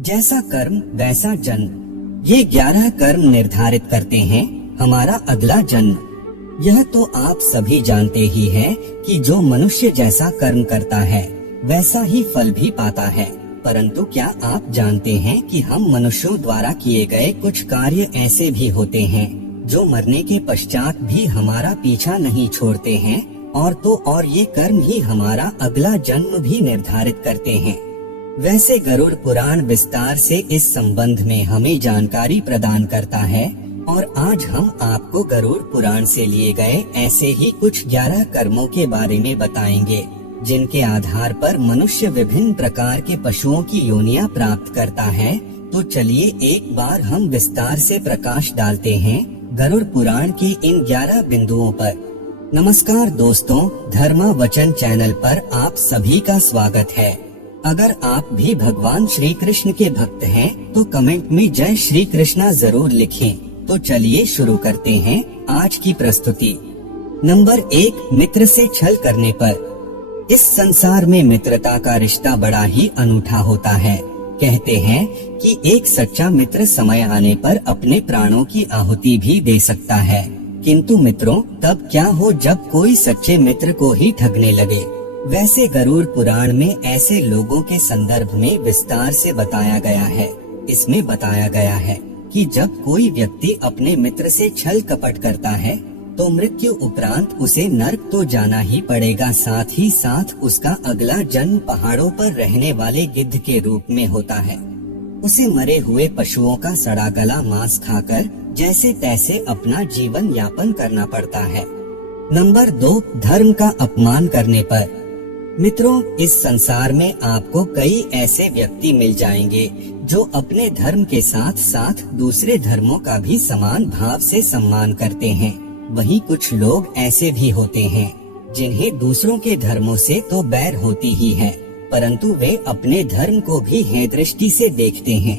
जैसा कर्म वैसा जन्म। ये 11 कर्म निर्धारित करते हैं हमारा अगला जन्म। यह तो आप सभी जानते ही हैं कि जो मनुष्य जैसा कर्म करता है वैसा ही फल भी पाता है। परंतु क्या आप जानते हैं कि हम मनुष्यों द्वारा किए गए कुछ कार्य ऐसे भी होते हैं जो मरने के पश्चात भी हमारा पीछा नहीं छोड़ते हैं, और ये कर्म ही हमारा अगला जन्म भी निर्धारित करते हैं। वैसे गरुड़ पुराण विस्तार से इस संबंध में हमें जानकारी प्रदान करता है और आज हम आपको गरुड़ पुराण से लिए गए ऐसे ही कुछ 11 कर्मों के बारे में बताएंगे, जिनके आधार पर मनुष्य विभिन्न प्रकार के पशुओं की योनियां प्राप्त करता है। तो चलिए एक बार हम विस्तार से प्रकाश डालते हैं गरुड़ पुराण के इन 11 बिंदुओं पर। नमस्कार दोस्तों, धर्मा वचन चैनल पर आप सभी का स्वागत है। अगर आप भी भगवान श्री कृष्ण के भक्त हैं तो कमेंट में जय श्री कृष्णा जरूर लिखें। तो चलिए शुरू करते हैं आज की प्रस्तुति। नंबर 1, मित्र से छल करने पर। इस संसार में मित्रता का रिश्ता बड़ा ही अनूठा होता है। कहते हैं कि एक सच्चा मित्र समय आने पर अपने प्राणों की आहुति भी दे सकता है, किंतु मित्रों तब क्या हो जब कोई सच्चे मित्र को ही ठगने लगे। वैसे गरुड़ पुराण में ऐसे लोगों के संदर्भ में विस्तार से बताया गया है। इसमें बताया गया है कि जब कोई व्यक्ति अपने मित्र से छल कपट करता है तो मृत्यु उपरांत उसे नर्क तो जाना ही पड़ेगा, साथ ही साथ उसका अगला जन्म पहाड़ों पर रहने वाले गिद्ध के रूप में होता है। उसे मरे हुए पशुओं का सड़ा गला मांस खाकर जैसे तैसे अपना जीवन यापन करना पड़ता है। नंबर 2, धर्म का अपमान करने पर। मित्रों, इस संसार में आपको कई ऐसे व्यक्ति मिल जाएंगे जो अपने धर्म के साथ साथ दूसरे धर्मों का भी समान भाव से सम्मान करते हैं। वहीं कुछ लोग ऐसे भी होते हैं जिन्हें दूसरों के धर्मों से तो बैर होती ही है, परंतु वे अपने धर्म को भी हेय दृष्टि से देखते हैं।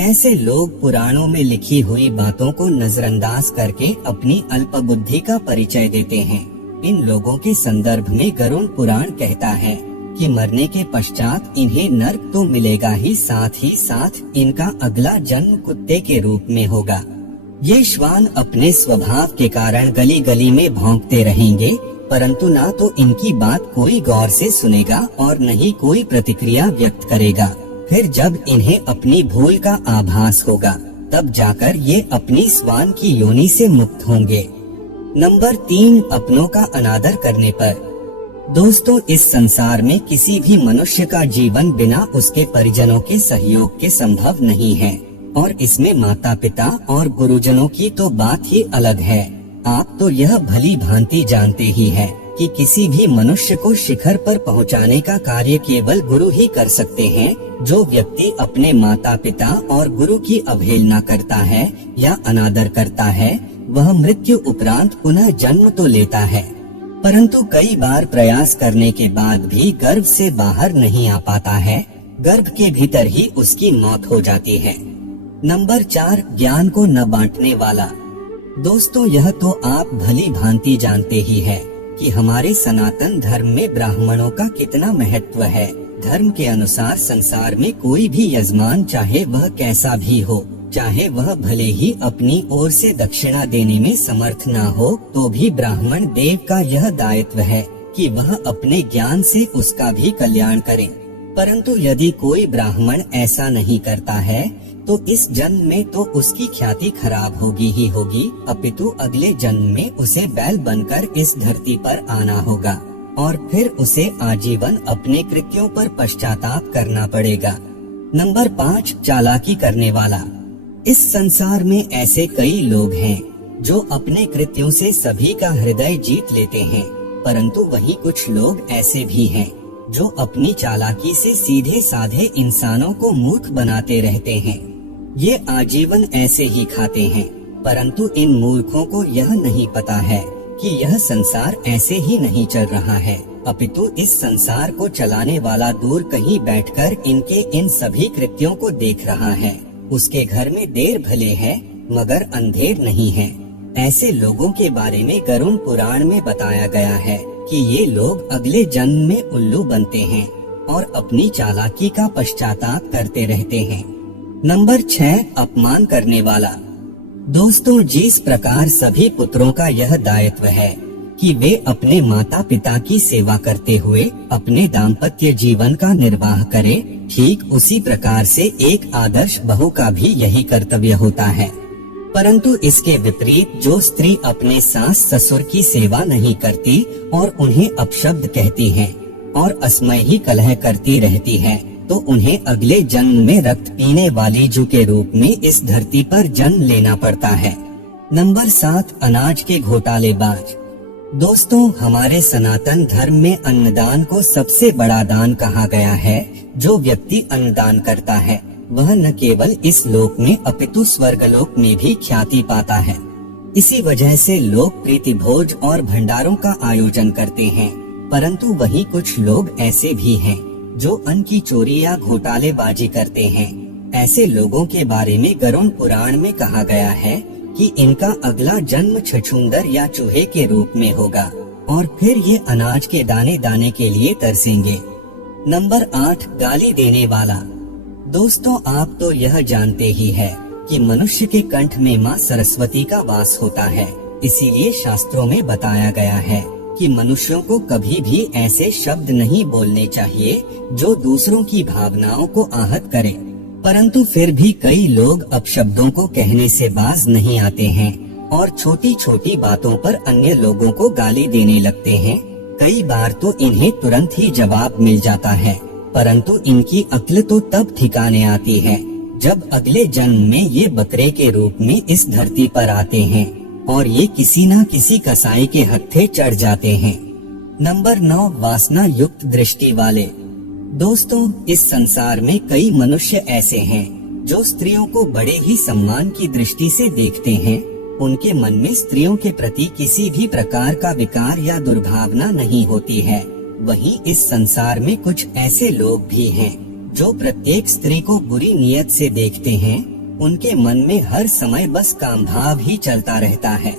ऐसे लोग पुराणों में लिखी हुई बातों को नजरअंदाज करके अपनी अल्पबुद्धि का परिचय देते हैं। इन लोगों के संदर्भ में गरुड़ पुराण कहता है कि मरने के पश्चात इन्हें नर्क तो मिलेगा ही, साथ ही साथ इनका अगला जन्म कुत्ते के रूप में होगा। ये श्वान अपने स्वभाव के कारण गली गली में भौंकते रहेंगे, परंतु ना तो इनकी बात कोई गौर से सुनेगा और न ही कोई प्रतिक्रिया व्यक्त करेगा। फिर जब इन्हें अपनी भूल का आभास होगा तब जाकर ये अपनी श्वान की योनि से मुक्त होंगे। नंबर 3, अपनों का अनादर करने पर। दोस्तों, इस संसार में किसी भी मनुष्य का जीवन बिना उसके परिजनों के सहयोग के संभव नहीं है, और इसमें माता पिता और गुरुजनों की तो बात ही अलग है। आप तो यह भली भांति जानते ही हैं कि किसी भी मनुष्य को शिखर पर पहुंचाने का कार्य केवल गुरु ही कर सकते हैं। जो व्यक्ति अपने माता पिता और गुरु की अवहेलना करता है या अनादर करता है वह मृत्यु उपरांत पुनः जन्म तो लेता है, परंतु कई बार प्रयास करने के बाद भी गर्भ से बाहर नहीं आ पाता है। गर्भ के भीतर ही उसकी मौत हो जाती है। नंबर 4, ज्ञान को न बांटने वाला। दोस्तों, यह तो आप भली भांति जानते ही है कि हमारे सनातन धर्म में ब्राह्मणों का कितना महत्व है। धर्म के अनुसार संसार में कोई भी यजमान, चाहे वह कैसा भी हो, चाहे वह भले ही अपनी ओर से दक्षिणा देने में समर्थ ना हो, तो भी ब्राह्मण देव का यह दायित्व है कि वह अपने ज्ञान से उसका भी कल्याण करे। परंतु यदि कोई ब्राह्मण ऐसा नहीं करता है तो इस जन्म में तो उसकी ख्याति खराब होगी ही होगी, अपितु अगले जन्म में उसे बैल बनकर इस धरती पर आना होगा और फिर उसे आजीवन अपने कृत्यों पर पश्चाताप करना पड़ेगा। नंबर 5, चालाकी करने वाला। इस संसार में ऐसे कई लोग हैं जो अपने कृत्यों से सभी का हृदय जीत लेते हैं, परंतु वहीं कुछ लोग ऐसे भी हैं जो अपनी चालाकी से सीधे साधे इंसानों को मूर्ख बनाते रहते हैं। ये आजीवन ऐसे ही खाते हैं, परंतु इन मूर्खों को यह नहीं पता है कि यह संसार ऐसे ही नहीं चल रहा है, अपितु इस संसार को चलाने वाला दूर कहीं बैठकर इनके इन सभी कृत्यों को देख रहा है। उसके घर में देर भले है मगर अंधेर नहीं है। ऐसे लोगों के बारे में गरुड़ पुराण में बताया गया है कि ये लोग अगले जन्म में उल्लू बनते हैं और अपनी चालाकी का पश्चाताप करते रहते हैं। नंबर 6, अपमान करने वाला। दोस्तों, जिस प्रकार सभी पुत्रों का यह दायित्व है कि वे अपने माता पिता की सेवा करते हुए अपने दाम्पत्य जीवन का निर्वाह करें, ठीक उसी प्रकार से एक आदर्श बहू का भी यही कर्तव्य होता है। परंतु इसके विपरीत जो स्त्री अपने सास ससुर की सेवा नहीं करती और उन्हें अपशब्द कहती है और असमय ही कलह करती रहती है, तो उन्हें अगले जन्म में रक्त पीने वाली जू के रूप में इस धरती पर जन्म लेना पड़ता है। नंबर 7, अनाज के घोटालेबाज। दोस्तों, हमारे सनातन धर्म में अन्नदान को सबसे बड़ा दान कहा गया है। जो व्यक्ति अन्नदान करता है वह न केवल इस लोक में अपितु स्वर्गलोक में भी ख्याति पाता है। इसी वजह से लोग प्रीति भोज और भंडारों का आयोजन करते हैं। परंतु वहीं कुछ लोग ऐसे भी हैं जो अन्न की चोरी या घोटालेबाजी करते हैं। ऐसे लोगों के बारे में गरुड़ पुराण में कहा गया है कि इनका अगला जन्म छछूंदर या चूहे के रूप में होगा और फिर ये अनाज के दाने दाने के लिए तरसेंगे। नंबर 8, गाली देने वाला। दोस्तों, आप तो यह जानते ही है कि मनुष्य के कंठ में माँ सरस्वती का वास होता है। इसीलिए शास्त्रों में बताया गया है कि मनुष्यों को कभी भी ऐसे शब्द नहीं बोलने चाहिए जो दूसरों की भावनाओं को आहत करे। परंतु फिर भी कई लोग अपशब्दों को कहने से बाज नहीं आते हैं और छोटी छोटी बातों पर अन्य लोगों को गाली देने लगते हैं। कई बार तो इन्हें तुरंत ही जवाब मिल जाता है, परंतु इनकी अक्ल तो तब ठिकाने आती है जब अगले जन्म में ये बकरे के रूप में इस धरती पर आते हैं और ये किसी न किसी कसाई के हत्थे चढ़ जाते हैं। नंबर 9, वासना युक्त दृष्टि वाले। दोस्तों, इस संसार में कई मनुष्य ऐसे हैं जो स्त्रियों को बड़े ही सम्मान की दृष्टि से देखते हैं। उनके मन में स्त्रियों के प्रति किसी भी प्रकार का विकार या दुर्भावना नहीं होती है। वहीं इस संसार में कुछ ऐसे लोग भी हैं जो प्रत्येक स्त्री को बुरी नियत से देखते हैं। उनके मन में हर समय बस काम भाव ही चलता रहता है।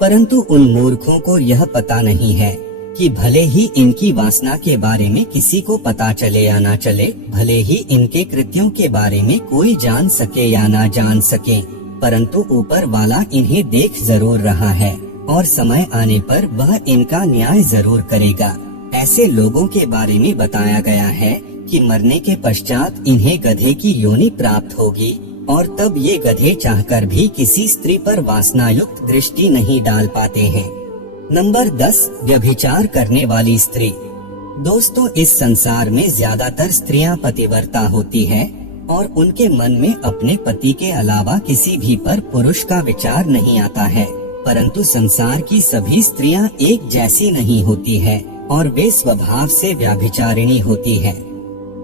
परंतु उन मूर्खों को यह पता नहीं है कि भले ही इनकी वासना के बारे में किसी को पता चले या ना चले, भले ही इनके कृत्यों के बारे में कोई जान सके या ना जान सके, परंतु ऊपर वाला इन्हें देख जरूर रहा है और समय आने पर वह इनका न्याय जरूर करेगा। ऐसे लोगों के बारे में बताया गया है कि मरने के पश्चात इन्हें गधे की योनि प्राप्त होगी और तब ये गधे चाहकर भी किसी स्त्री पर वासनायुक्त दृष्टि नहीं डाल पाते हैं। नंबर 10, व्यभिचार करने वाली स्त्री। दोस्तों, इस संसार में ज्यादातर स्त्रियां पतिव्रता होती हैं और उनके मन में अपने पति के अलावा किसी भी पर पुरुष का विचार नहीं आता है। परंतु संसार की सभी स्त्रियां एक जैसी नहीं होती है और वे स्वभाव से व्यभिचारिणी होती है।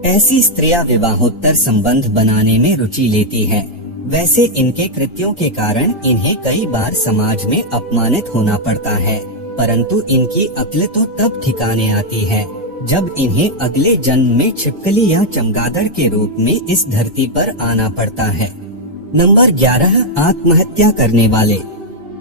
ऐसी स्त्रियां विवाहोत्तर संबंध बनाने में रुचि लेती है। वैसे इनके कृत्यों के कारण इन्हें कई बार समाज में अपमानित होना पड़ता है, परंतु इनकी अक्ल तो तब ठिकाने आती है जब इन्हें अगले जन्म में छिपकली या चमगादड़ के रूप में इस धरती पर आना पड़ता है। नंबर 11, आत्महत्या करने वाले।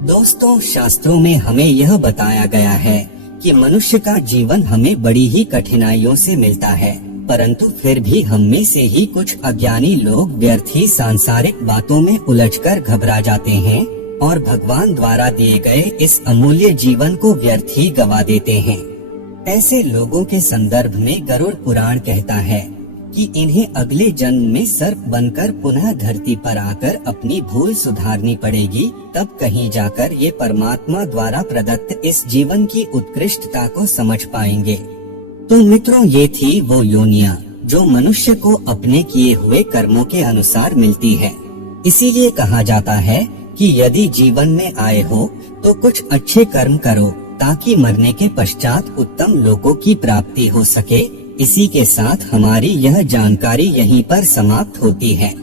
दोस्तों, शास्त्रों में हमें यह बताया गया है कि मनुष्य का जीवन हमें बड़ी ही कठिनाइयों से मिलता है, परंतु फिर भी हम में से ही कुछ अज्ञानी लोग व्यर्थ ही सांसारिक बातों में उलझकर घबरा जाते हैं और भगवान द्वारा दिए गए इस अमूल्य जीवन को व्यर्थ ही गवा देते हैं। ऐसे लोगों के संदर्भ में गरुड़ पुराण कहता है कि इन्हें अगले जन्म में सर्प बनकर पुनः धरती पर आकर अपनी भूल सुधारनी पड़ेगी, तब कहीं जाकर ये परमात्मा द्वारा प्रदत्त इस जीवन की उत्कृष्टता को समझ पाएंगे। तो मित्रों, ये थी वो योनियां जो मनुष्य को अपने किए हुए कर्मों के अनुसार मिलती है। इसीलिए कहा जाता है कि यदि जीवन में आए हो तो कुछ अच्छे कर्म करो ताकि मरने के पश्चात उत्तम लोकों की प्राप्ति हो सके। इसी के साथ हमारी यह जानकारी यहीं पर समाप्त होती है।